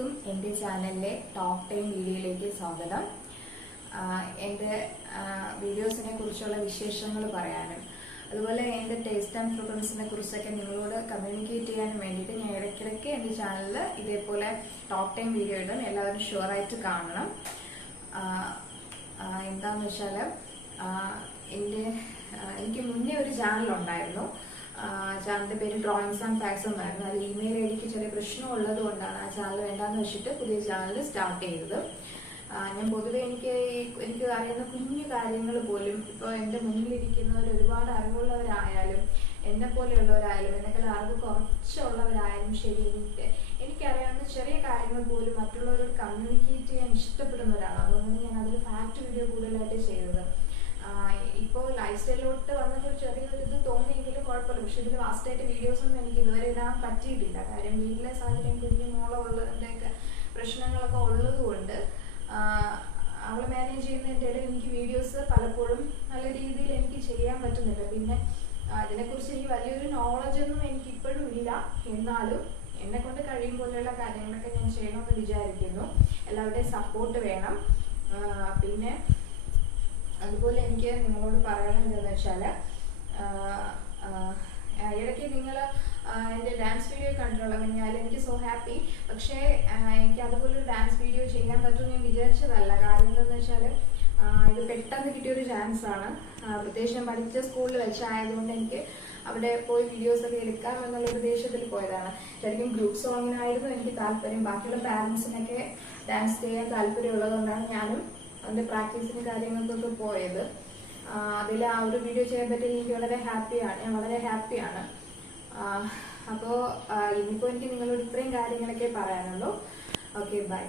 എല്ലാവർക്കും എൻ്റെ ചാനലിലെ ടോപ്പ് 10 വീഡിയോയിലേക്ക് സ്വാഗതം. എൻ്റെ വീഡിയോസിനെ കുറിച്ചുള്ള വിശേഷങ്ങൾ പറയാനും അതുപോലെ എൻ്റെ ടേസ്റ്റ് ആൻഡ് പ്രിഫറൻസിനെ കുറിച്ചൊക്കെ നിങ്ങളോട് കമ്മ്യൂണിക്കേറ്റ് ചെയ്യാനും വേണ്ടിയിട്ട് ഞാൻ ഇടയ്ക്കിടയ്ക്ക് എൻ്റെ ചാനലിൽ ഇതേപോലെ ടോപ്പ് 10 വീഡിയോ ഇടും. എല്ലാവരും ഷുവറായിട്ട് കാണണം. എന്താണെന്ന് വെച്ചാൽ എനിക്ക് മുന്നേ ഒരു ചാനലുണ്ടായിരുന്നു. ചാനലിന്റെ പേര് ഡ്രോയിങ്സ് ആൻഡ് ഫാക്ട്സ് എന്നായിരുന്നു. അത് ഇമെയിൽ ഐഡിക്ക് ചെറിയ പ്രശ്നം ഉള്ളത് കൊണ്ടാണ് ആ ചാനൽ വേണ്ടാന്ന് വെച്ചിട്ട് പുതിയ ചാനൽ സ്റ്റാർട്ട് ചെയ്തത്. ഞാൻ പൊതുവെ എനിക്ക് അറിയുന്ന കുഞ്ഞു കാര്യങ്ങൾ പോലും ഇപ്പോൾ എൻ്റെ മുന്നിലിരിക്കുന്നവർ ഒരുപാട് അറിവുള്ളവരായാലും എന്നെ പോലെയുള്ളവരായാലും എന്നെക്കാൾ അറിവ് കുറച്ചുള്ളവരായാലും ശരി, എനിക്കറിയാവുന്ന ചെറിയ കാര്യങ്ങൾ പോലും മറ്റുള്ളവരോട് കമ്മ്യൂണിക്കേറ്റ് ചെയ്യാൻ ഇഷ്ടപ്പെടുന്ന ഒരാളാണ്. അതുകൊണ്ട് ഞാൻ അതൊരു ഫാക്ട് വീഡിയോ കൂടുതലായിട്ട് ചെയ്തത്. ഇപ്പോൾ ലൈഫ് സ്റ്റൈലിലോട്ട് വന്നിട്ട് ചെറിയൊരു ഇത് തോന്നിയെങ്കിലും കുഴപ്പമില്ല. പക്ഷെ ഇതിൽ വാസ്റ്റായിട്ട് വീഡിയോസ് ഒന്നും എനിക്ക് ഇതുവരെ ഇടാൻ പറ്റിയിട്ടില്ല. കാര്യം വീട്ടിലെ സാഹചര്യം കുഞ്ഞു മോളുള്ളതിൻ്റെയൊക്കെ പ്രശ്നങ്ങളൊക്കെ ഉള്ളത് കൊണ്ട് അവളെ മാനേജ് ചെയ്യുന്നതിൻ്റെ ഇടയിൽ എനിക്ക് വീഡിയോസ് പലപ്പോഴും നല്ല രീതിയിൽ എനിക്ക് ചെയ്യാൻ പറ്റുന്നില്ല. പിന്നെ ഇതിനെക്കുറിച്ച് എനിക്ക് വലിയൊരു നോളജൊന്നും എനിക്ക് ഇപ്പോഴും ഇല്ല. എന്നാലും എന്നെ കൊണ്ട് കഴിയും പോലെയുള്ള കാര്യങ്ങളൊക്കെ ഞാൻ ചെയ്യണമെന്ന് വിചാരിക്കുന്നു. എല്ലാവരുടെയും സപ്പോർട്ട് വേണം. പിന്നെ അതുപോലെ എനിക്ക് നിങ്ങളോട് പറയണമെന്ന് വെച്ചാൽ, ഇടയ്ക്ക് നിങ്ങൾ എൻ്റെ ഡാൻസ് വീഡിയോ കണ്ടിട്ടുള്ള ഞാൻ എനിക്ക് സോ ഹാപ്പി. പക്ഷേ എനിക്ക് അതുപോലൊരു ഡാൻസ് വീഡിയോ ചെയ്യാൻ പറ്റുമെന്ന് ഞാൻ വിചാരിച്ചതല്ല. കാര്യം എന്താണെന്ന് വെച്ചാൽ ഇത് പെട്ടെന്ന് കിട്ടിയൊരു ചാൻസാണ്. പ്രത്യേകിച്ച് ഞാൻ പഠിച്ച സ്കൂളിൽ വെച്ചായതുകൊണ്ട് എനിക്ക് അവിടെ പോയി വീഡിയോസൊക്കെ എടുക്കാം എന്നുള്ള ഉദ്ദേശത്തിൽ പോയതാണ്. ശരിക്കും ഗ്രൂപ്പ് സോങ്ങിനായിരുന്നു എനിക്ക് താല്പര്യം. ബാക്കിയുള്ള പാരൻസിനൊക്കെ ഡാൻസ് ചെയ്യാൻ താല്പര്യമുള്ളതുകൊണ്ടാണ് ഞാനും അതിൻ്റെ പ്രാക്ടീസിന് കാര്യങ്ങൾക്കൊക്കെ പോയത്. അതിൽ ആ ഒരു വീഡിയോ ചെയ്യാൻ പറ്റി എനിക്ക് വളരെ ഹാപ്പിയാണ്. ഞാൻ വളരെ ഹാപ്പിയാണ്. അപ്പോൾ ഇനിയിപ്പോൾ എനിക്ക് നിങ്ങളോട് ഇത്രയും കാര്യങ്ങളൊക്കെ പറയാനുള്ളൂ. Okay, by.